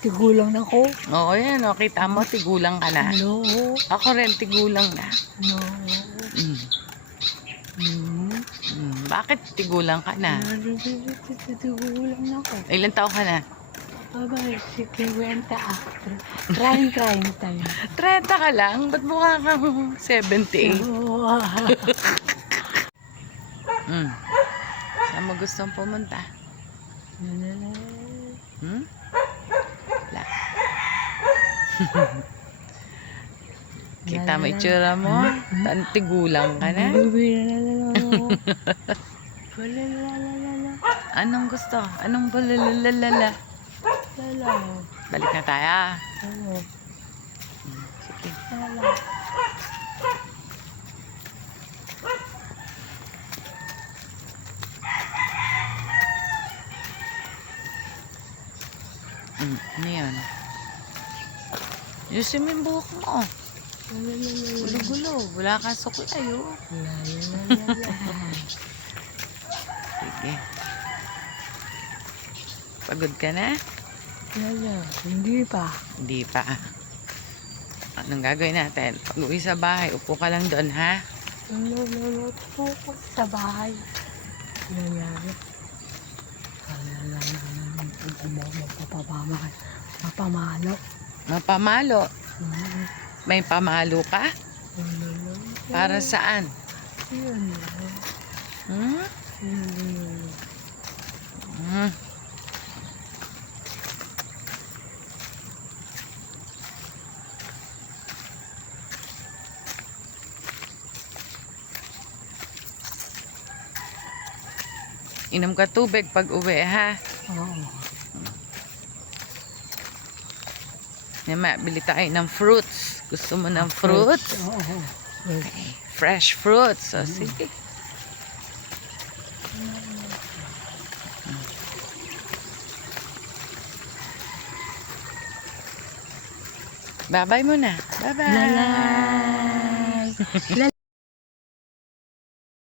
Tigulang na ko. Oo, yan. O, kita mo, tigulang ka na. No. Ako rin, tigulang na. No. Mm. Hmm. Bakit tigulang ka na? Tigulang na ko. Ilan taon ka na? Aba, 50 after. Trying time. 30 ka lang? Ba't mukha kang 78? Saan mo gustong pumunta? Wala. Kita mo itsura mo? Tigulang ka na? Anong gusto? Anong bulalalala? Balik na tayo. Sige. Ano yun? Yusin mo yung buhok mo. Gulo-gulo. Wala kang suklay, oh. Sige. Pagod ka na? Hindi pa. Hindi pa. Anong gagawin natin? Pag-uwi sa bahay, upo ka lang doon, ha? Upo ko sa bahay. Mapamalo. Mapamalo. May pamalo ka? Para saan? Inom ka tubig pag uwi, ha? Oo. Bili tayo ng fruits. Gusto mo ng fruits? Oo. Okay. Fresh fruits. So, sige. Bye-bye muna. Bye-bye. Lalay.